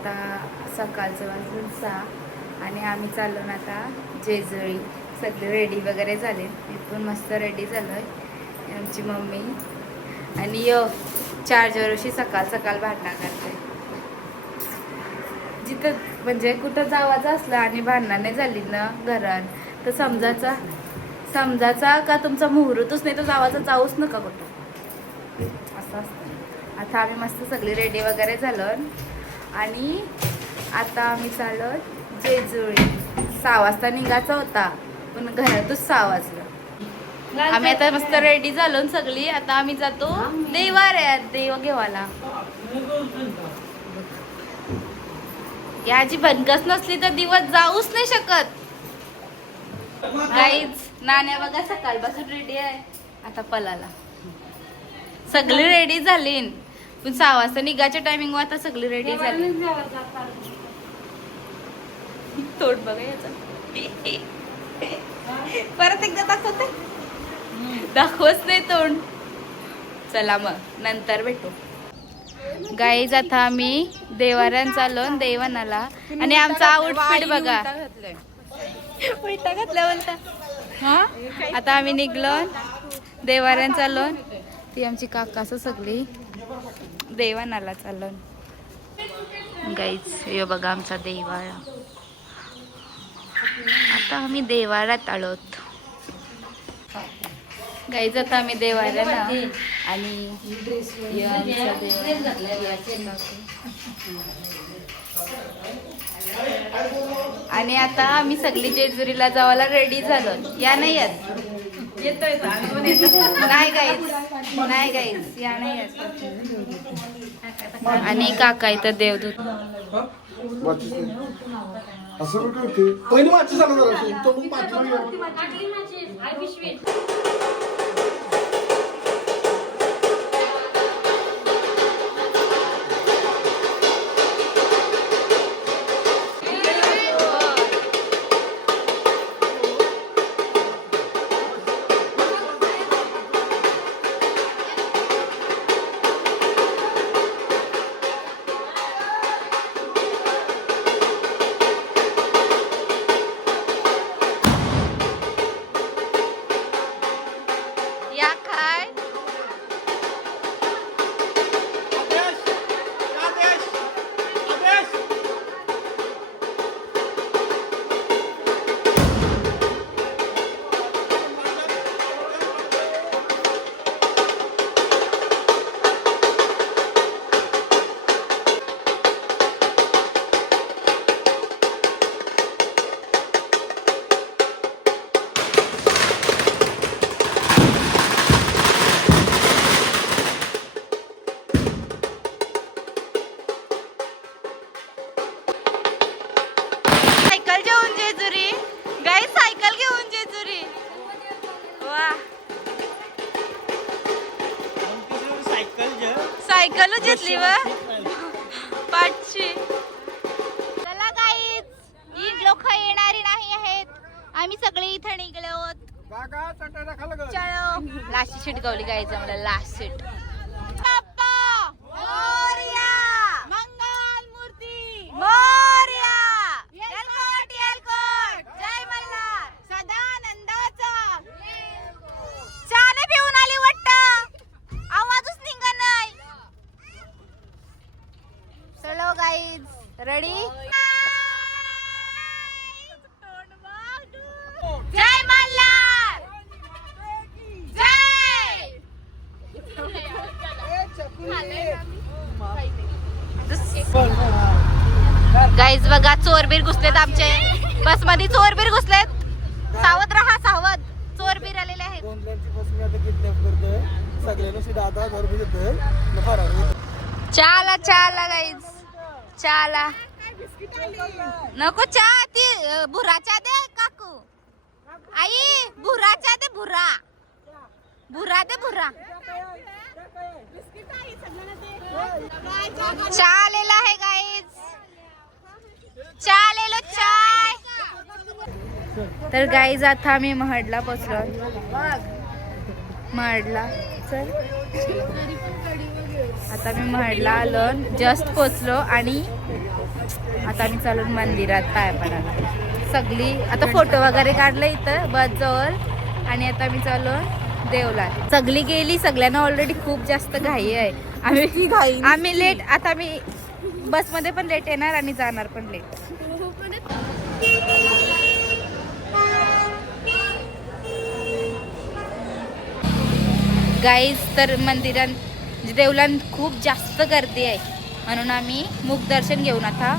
आता सकाळचं वाजून सहा. आणि आम्ही चाललो ना आता जेजुरी. सगळे रेडी वगैरे झाले. मी पण मस्त रेडी झालो आहे आमची मम्मी. आणि यो चार्जरशी सकाळ सकाळ भांडणं करते जिथं म्हणजे कुठं जावाचं असलं आणि भांडणं नाही झाली ना घरात तर समजाचा समजाचा का तुमचा मुहूर्तच नाही तर जावाचा जाऊच नका कुठं. असं असतं. आता आम्ही मस्त सगळी रेडी वगैरे झालो. आणि आता आम्ही चाललो जेजुरी. सहा वाजता निघायचा होता पण घरातच सहा वाजलं. आम्ही आता मस्त रेडी झालो सगळी. आता आम्ही जातो देवाऱ्यात देव घेवाला. याची भनकस नसली तर दिवस जाऊच नाही शकत. काहीच नाण्या बघा सकाळपासून रेडी आहे. आता पलाला. सगळी रेडी झाली पण सहा वाजता निघायच्या टायमिंग आता सगळी रेडी झाली. तोड बघा याचा. परत एकदा दाखवते? दाखवच नाही तोंड. चला मग नंतर भेटू. गाईज आता आम्ही देवाऱ्यान चाललो न देवानाला. आणि आमचा आउटफिट बघा. उलटा घातला बोलता हा? आता आम्ही निघलो. देवाऱ्यान चाललो. ती आमची काकास सगळी. देवानाला चाललो गाईज हे बघा आमचा देवाळा आता आम्ही देवाळ्यात आलोत. गाईज आता आम्ही देवाऱ्याला आणि. आणि आता आम्ही सगळी जेजुरीला जावायला रेडी झालो या नाही येत नाही गाईज या नाही आणि काका इथं देवदूत. असं कुठे होते पहिली वाची झालं तो सायकल घेतली व? पाचशे चला गाईच ही लोक येणारी नाही आहेत. आम्ही सगळे इथं निघलो आहोत. चलो. लास्ट सीट गावली गायचं मला लास्ट सीट गाईज बघा चोरबीर घुसलेत आमचे. बसमध्ये चोरबीर घुसलेत. सावध राहा सावध. चोरबीर आलेले आहेत. चाला चाला गाईज चाला नको चा ती भुराचा भुराच्या दे काकू. आई भुराच्या दे भुरा. भुरा दे भुरा. चहा आलेला आहे गाईज चहा आलेलो चाय तर गाईज आता आम्ही महाडला पोचलो महाडला. चल. आता मी महाडला आलो जस्ट पोचलो आणि आता आम्ही चालून मंदिरात पाय पडायला. सगळी आता फोटो वगैरे काढले इथं बस जवळ. आणि आता मी चालू देवला. सगळी गेली सगळ्यांना ऑलरेडी खूप जास्त घाई आहे. आम्ही आम्ही लेट आता मी बसमध्ये पण लेट येणार आणि जाणार पण लेट गाईज तर मंदिरात म्हणजे देवलात खूप जास्त गर्दी आहे. म्हणून आम्ही मुख दर्शन घेऊन आता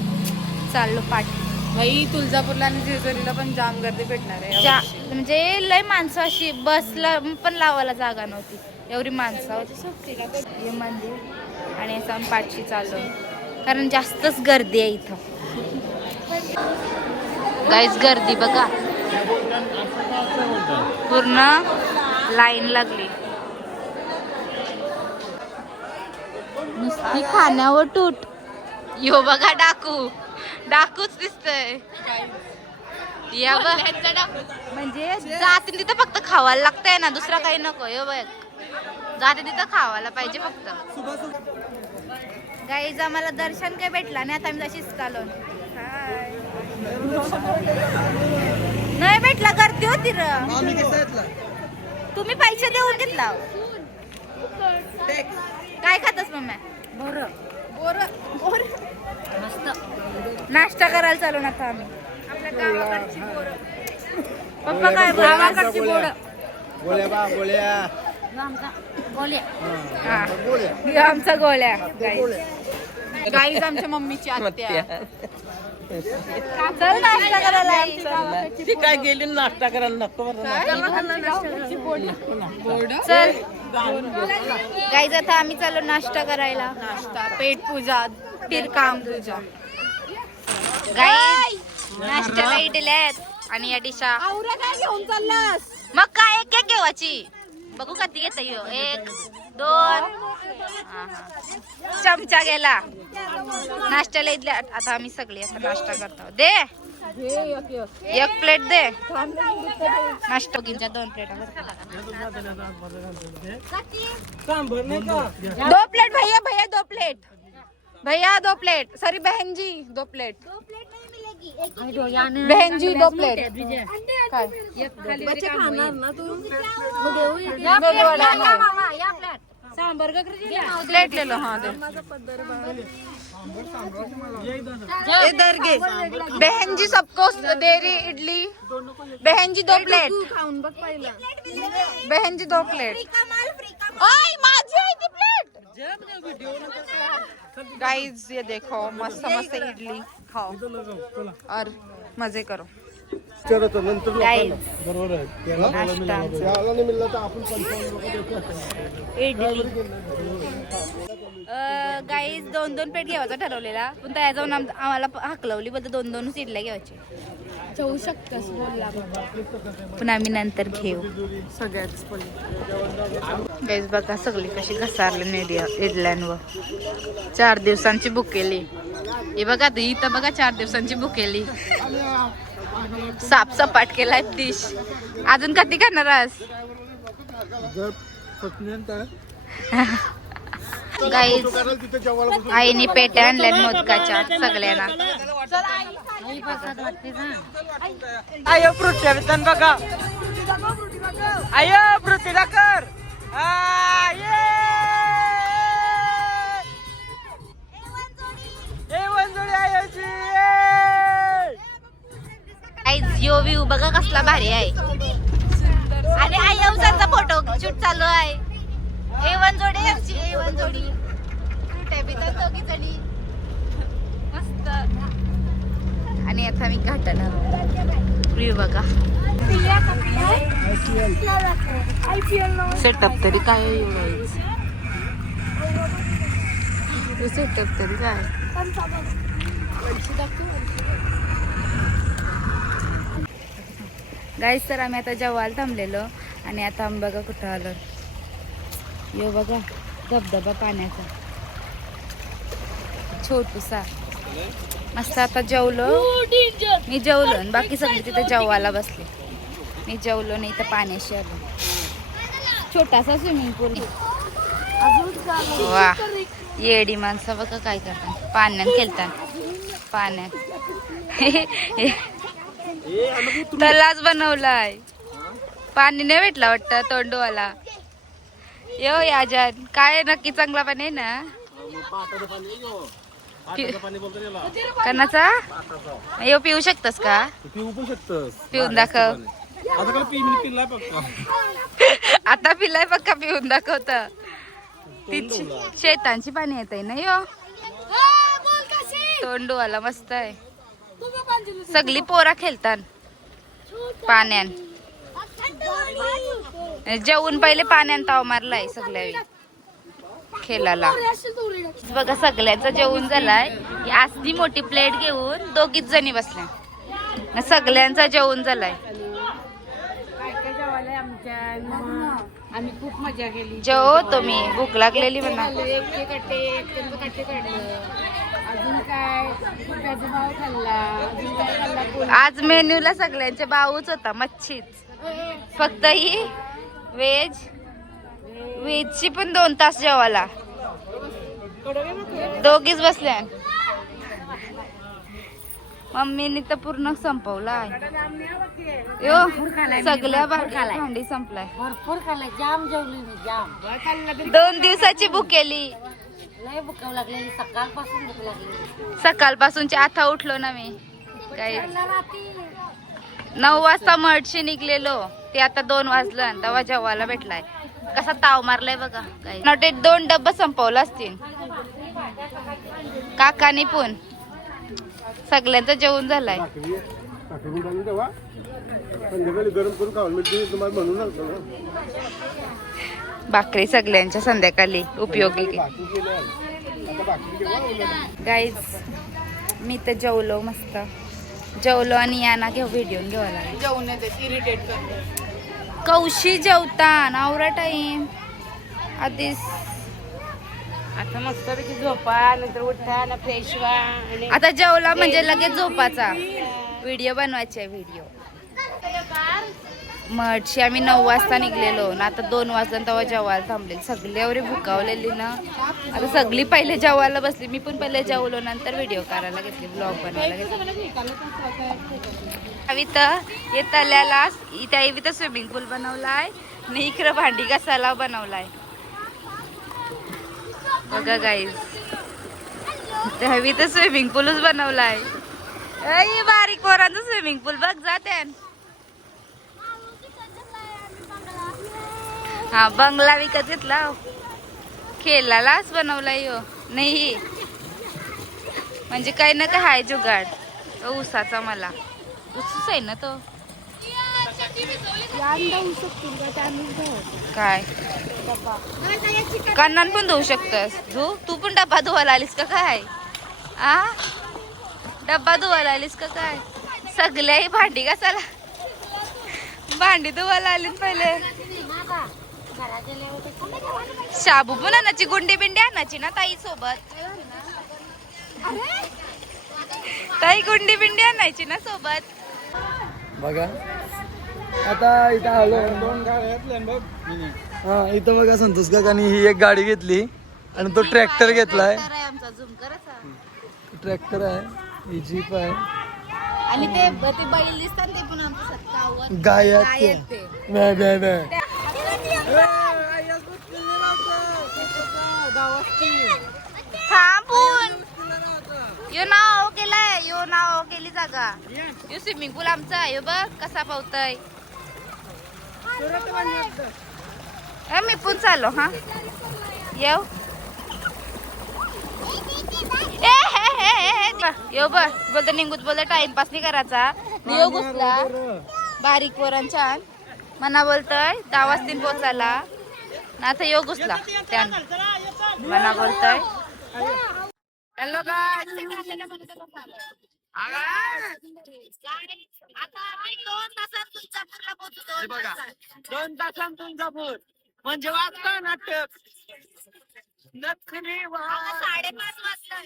चाललो पाठी भाई तुळजापूरला आणि जेजुरीला पण जाम गर्दी भेटणार आहे जा म्हणजे लय माणसं अशी बसला पण लावायला जागा नव्हती. एवढी माणसं होती. हे मंदिर आणि असं आम्ही पाठशी चाललो कारण जास्तच गर्दी आहे इथं. गाईज गर्दी बघा. पूर्ण लाईन लागली. नुसती खाण्यावर टूट यो बघा डाकू. डाकूच दिसतय. या बघ. म्हणजे जाते तिथं फक्त खावायला लागतंय ना दुसरा काही नको. यो बघ. जाते तिथं खावायला पाहिजे फक्त. गाईज आम्हाला दर्शन काय भेटला नाही आता आम्ही तशीच चालू नाही भेटला गर्दी होती र. तुम्ही पैसे देऊन घेतला. काय खातस मम्मी? बोर. बोर. बोर. नाश्ता करायला चालू ना आता आम्ही पप्पा काय गावाकडची बोर गोळ्या बा गोळ्या. हा हे. आमचा गोळ्या. गाईज आमच्या मम्मीची आत्या. चल नाश्ता करायला ती काय गेली नाश्ता करायला नको चल गाईज आता आम्ही चाललो नाश्ता करायला. नाश्ता पेट पूजा. काम पूजा गाई नाश्त्याला इडल्या आहेत. आणि या डिशा काय घेऊन चाललास? मग काय एक एक घेवायची बघू कधी घेत एक दोन. हा, हा. चमचा गेला. नाश्त्याला इथल्या आता आम्ही सगळी आता नाश्ता करतो. दे. एक प्लेट दे. नाश्ता दोन प्लेट. दो प्लेट भैया भैया दो प्लेट. भैया दो प्लेट। सॉरी बहन जी दो प्लेट। दो प्लेट बहन जी दो प्लेट। काय बच्चे खाणार ना तू। प्लेट। ले लो हाँ दे। इधर घे बहन जी सबको दे रही इडली। बहन जी दो प्लेट। खाऊन बघ पहिला। बहन जी दो प्लेट। ओय माझी आहे ती प्लेट। गाइस ये देखो मस्त मस्त इडली खाओ और मजे करो। विचारत नंतर बरोबर आहे इडली। गाईज दोन दोन प्लेट घ्यायचा ठरवलेला. पण त्या जाऊन आम- आम्हाला हाकलवली बद्दल दोन दोनच इडल्या घ्यायचे जाऊ शकतस बोलला पण आम्ही नंतर घेऊ. सगळ्याच गाईज बघा सगळी कशी घसारली मीडिया इडल्यांवर. चार दिवसांची बुक केली हे बघा ती इथं बघा चार दिवसांची बुक केली साफ सपाट केलाय डिश अजून कधी करणार आज गाईज आईने पेट्या आणल्या मोदकाच्या सगळ्यांना. आय पृथ्वी विधान बघा. आय पृथ्वीला कर यो. व्ह्यू बघा कसला भारी आहे. आणि आई अवसांचा फोटो शूट चालू आहे. ए वन जोडी आमची ए वन जोडी. तर दोघी जणी. मस्त. आणि आता मी घाटाला व्ह्यू बघा. सेटअप तरी काय सेटअप तरी काय गाईस तर आम्ही आता जेवायला थांबलेलो आणि आता आम्ही बघा कुठं आलो यो बघा धबधबा पाण्याचा. छोटूसा. मस्त आता जेवलो. मी जेवलो आणि बाकी सगळे तिथे जेवायला बसले. मी जेवलो नाही तर पाण्याशी आलो. छोटासा स्विमिंग पूल वा येडी माणसं बघा काय करतात. पाण्यात खेळतात. पाण्यात. तलाच बनवलाय. पाणी नाही भेटला वाटतं तोंडवाला. यो याजन काय नक्की चांगला पाणी आहे ना? कणाचा? यो पिऊ शकतस का? पिऊ पण शकतस पिऊन दाखव. आता आता पिलाय पक्का पिऊन दाखवत. ती शेतांची पाणी येत आहे ना यो? तोंडूवाला मस्त आहे. सगळी पोरा खेळतात पाण्यान. जेवून पहिले पाण्यान ताव मारलाय सगळ्या खेळाला. बघा सगळ्यांचं जेवण झालाय. असली मोठी प्लेट घेऊन दोघीच जणी बसल्या. सगळ्यांचं सगळ्यांचा जेवण झालाय. आम्ही खूप मजा केली जेव हो तुम्ही. भूक लागलेली म्हणा. आज मेन्यूला सगळ्यांचे भाऊच होता मच्छीच. फक्त ही व्हेज व्हेजची पण दोन तास जेवायला. दोघीच बसल्या. मम्मीने तर पूर्ण संपवला यो सगळ्या भांडी संपलाय. भरपूर खाल्लं जाम जेवली मी जाम. दोन दिवसाची बुक केली. लय भुकाव लागलेली सकाळपासून सकाळपासूनची आता उठलो ना मी. काही नऊ वाजता मठशी निघलेलो. ते आता दोन वाजलं आणि तेव्हा जेवायला भेटलाय. कसा ताव मारलाय बघा काही नोटे दोन डब्बा संपवला असतील. काकानी पण सगळ्यांचं जेवण झालंय. भाकरी सगळ्यांच्या संध्याकाळी उपयोगी. गाईज मी तर जेवलो मस्त. जेवलो आणि यांना घेऊ व्हिडिओ घ्यावा लागेल जेवण इरिटेट करते कौशी जेवता नावरा टाईम आधीच. आता मस्त पैकी झोपा नंतर उठा ना फ्रेश व्हा आता जेवला म्हणजे लगेच झोपाचा. व्हिडिओ बनवायचे व्हिडिओ मठशी आम्ही नऊ वाजता निघलेलो ना आता दोन वाजता तेव्हा जेवायला थांबलेली. सगळी एवढी भुकावलेली ना. आता सगळी पहिले जेवायला बसली मी पण पहिले जेवलो नंतर व्हिडिओ करायला घेतली ब्लॉग बनवायला घेतली. इथं हे तल्याला त्या इथं स्विमिंग पूल बनवलाय आणि इकडं भांडी घासायला बनवलाय. बघा गाईज त्या तर स्विमिंग पूलच बनवलाय. बारीक पोरांचा स्विमिंग पूल बघ जाते हा बंगला विकत घेतला. खेळालाच बनवला यो. नाही. म्हणजे काही ना काय हाय जुगाड. तो उसाचा मला. ऊसच आहे ना तो. काय? कान्नान पण धुवू शकतस. धू? तू पण डब्बा धुवायला आलीस का काय? आ? डब्बा धुवायला आलीस का काय? सगळ्याही भांडी का चला भांडी धुवायला आलीत पहिले. शाबू पण आणायची गुंडी बिंडी आणायची ना ताई सोबत ताई गुंडी बिंडी आणायची ना सोबत. बघा. आता इथं आलो. दोन गाड्या आहेत बघ हा इथं बघा संतोष काकांनी ही एक गाडी घेतली आणि तो ट्रॅक्टर घेतलाय. ट्रॅक्टर आहे. आमचा झुम करायचा ट्रॅक्टर आहे ही जीप आहे. आणि ते बैल दिसतात ते पण आमचं सत्तावन्न थांबून. यो नाव केलाय यो नाव केली जागा. यो स्विमिंग पूल आमचा आहे यो बघ कसा पावतय. मी पण चालो हा. येऊ ए, यो बघ बोलतो निघूत बोलतो टाइमपास नाही करायचा. यो घुसला. बारीक पोरांच्या. मना बोलतोय दहा वाजता पोचायला ना आता यो घुसला त्या मना बोलतोय हॅलो दोन तासांत तुळजापूर म्हणजे वाचता नाटक. साडेपाच वाजता.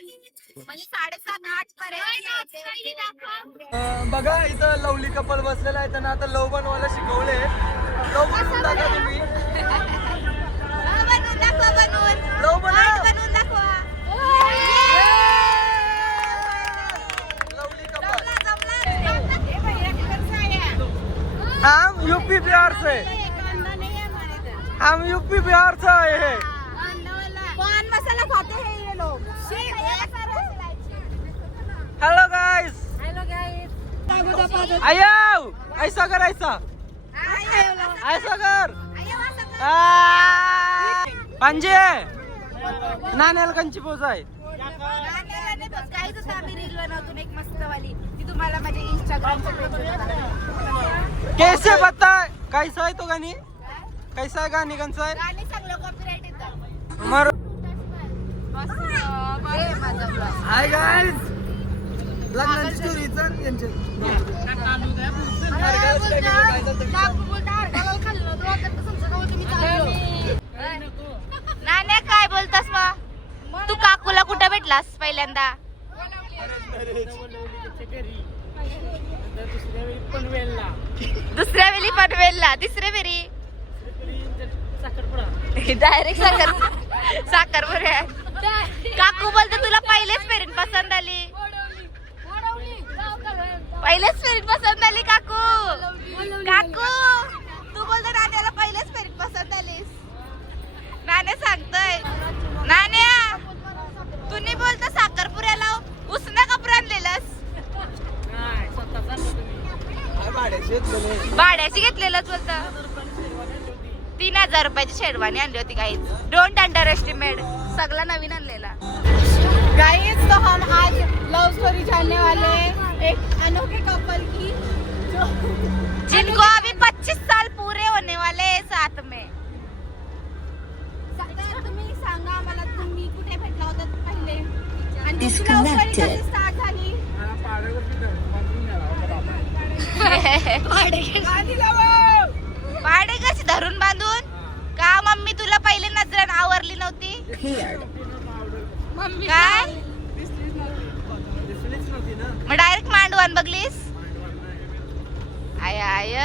म्हणजे साडेसात आठ पर्यंत. अं, बघा इथं लवली कपल बसलेला आहे. त्यांना आता लव बनवायला शिकवले लव बनवून तुम्ही. दाखवा बनवून. लव बनव. बनवून दाखवा. Lovely couple. हम यूपी बिहार से हम यूपी बिहार से आए हैं पान मसाला खाते हैं ये लोग हेलो गाइस आयो! ऐसा कर ऐसा ऐसा कर! पांजे! नाण्याला कंची पोच आहे. कैसे बता कैसा आहे तो गाणी? कैसा आहे गाणी कंचा आहे? मर. हाय गाइस लग्नाची स्टोरी चल यांची. नाण्या काय बोलतास मग? तू काकूला कुठे भेटलास पहिल्यांदा? दुसऱ्या वेळी पनवेलला तिसऱ्या वेळी डायरेक्ट साखर साखरपुऱ्या काकू बोलते तुला पहिलेच फेरीन पसंत आली. पहिलेच फेरीन पसंत आली काकू. काकू तू बोलतो नाण्याला पहिलेच फेरीन पसंत आलीस नाण्या सांगतोय. नाण्या तुम्ही बोलतो साखरपुऱ्याला उसना कपडे आणलेलंस भाड्याची घेतलेलंच बोलत. तीन हजार रुपयाची शेरवानी आणली होती काही डोंट अंडर एस्टिमेट सगळा नवीन आणलेला. काहीच तो हम आज लव स्टोरी जानने वाले एक अनोखे कपल की जो जिनको अभी 25 साल पूरे होने वाले हैं साथ में। तर तुम्ही सांगा मला तुम्ही कुठे भेटला होता पहिले? आणि स्टोरी कशी स्टार्ट झाली? भाडे कशी धरून बांधून? का मम्मी तुला पहिले नजरान आवरली नव्हती? काय? मग डायरेक्ट मांडवान बघलीस? आय आय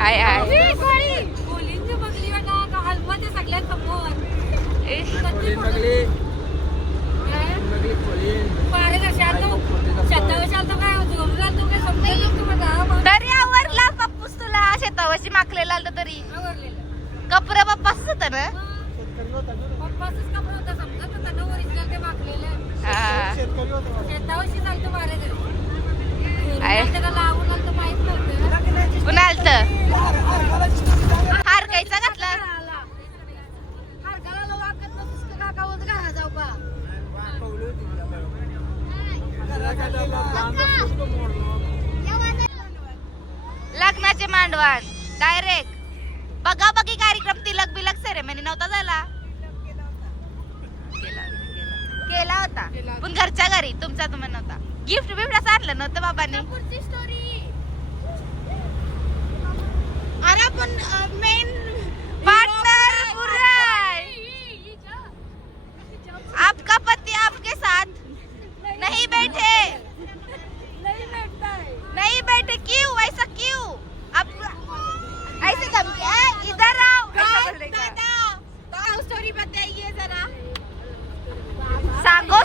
आय आय. तरी आवरला पप्पूस तुला शेतावरची माकलेला आलं तरी. कपडे पप्पाच होत ना? हा. आहे. पुन्हा आलत हार कायचा घातला. लग्नाचे मांडवान. डायरेक्ट बघा बघी कार्यक्रम तिलक बिलक सेरेमनी नव्हता झाला केला केला होता. पण घरच्या घरी तुमचा तुम्ही नव्हता गिफ्ट बिफ्ट असं आणलं नव्हतं बाबांनी. अरे पण मेन पार्टनर बुराई आपका पति आपके साथ नहीं बैठे नहीं बैठे क्यों ऐसा क्यों आप ऐसे धमकी है इधर आओ ऐसा बोलने का। लव स्टोरी बताइए जरा सांगो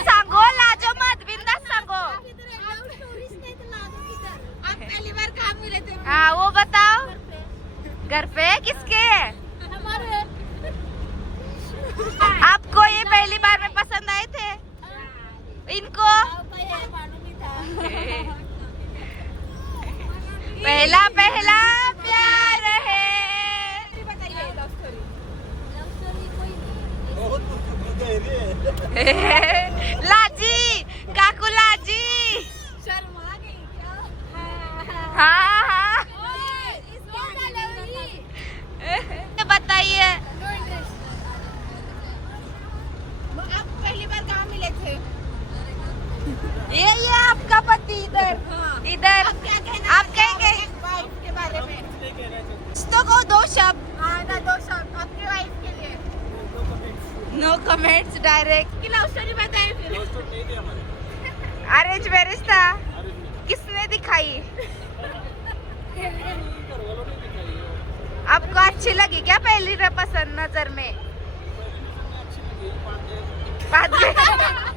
इधर इधर। आप क्या कहेंगे? वाइफ के बारे में। तो को दो शब्द। हाँ ना दो शब्द। आपकी वाइफ के लिए। नो कमेंट्स डायरेक्ट कि लव स्टोरी बताइए फिर अरेंज मैरिज था किसने दिखाई? आपको अच्छी लगी क्या पहली पसंद नज़र में? बाद में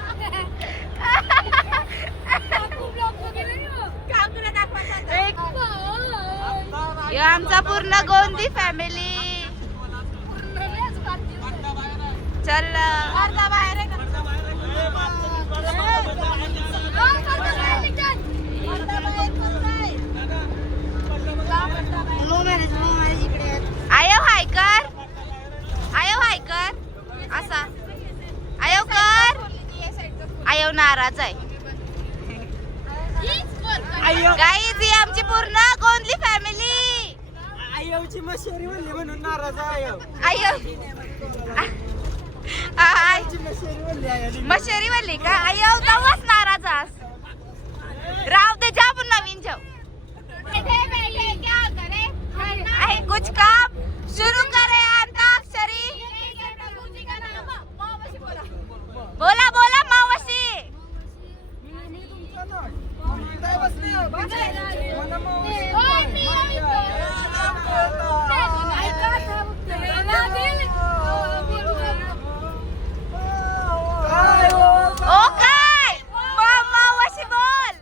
आमचा पूर्ण गोंदी फॅमिली चल. आयो हाय कर आयो हाय कर असा. आयो कर. आयो नाराज आहे. गाईज ही आमची पूर्ण मशेरी म्हणली म्हणून नाराज आहे आयो. आय मशेरी म्हणली मशेरी वाली का? आयो तवाच नाराज आस राव दे जा आपण नवीन जाऊ. आहे कुछ काम. शुरू करे अंताक्षरी बोला बोला मावशी ओ काय मा- मावशी बोल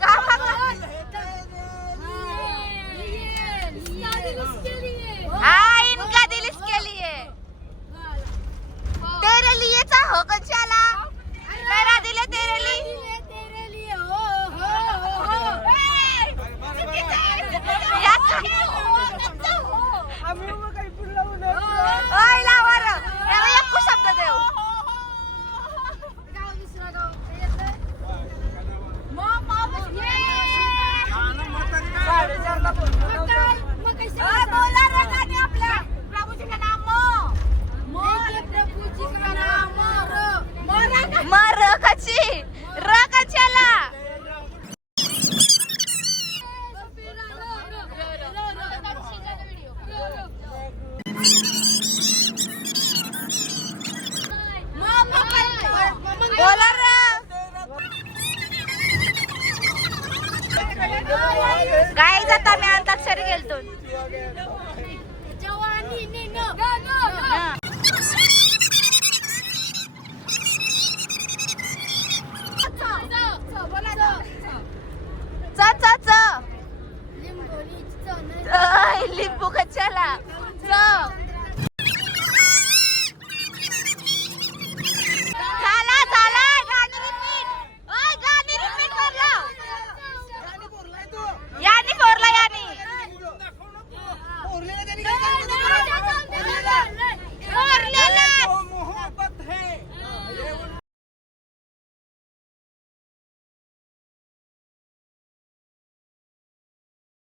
का हाँ इनका दिल इसके लिए तेरे लिए चाहो कचाला मेरा दिल है तेरे लिए या ओय लावर याला एक शब्द देऊ ओय, बोला रे गाणी आपल्या प्रभूजी का नाम म र कची र कच्याला बोला र काय जाता मी अंताक्षरी गेलतो हा.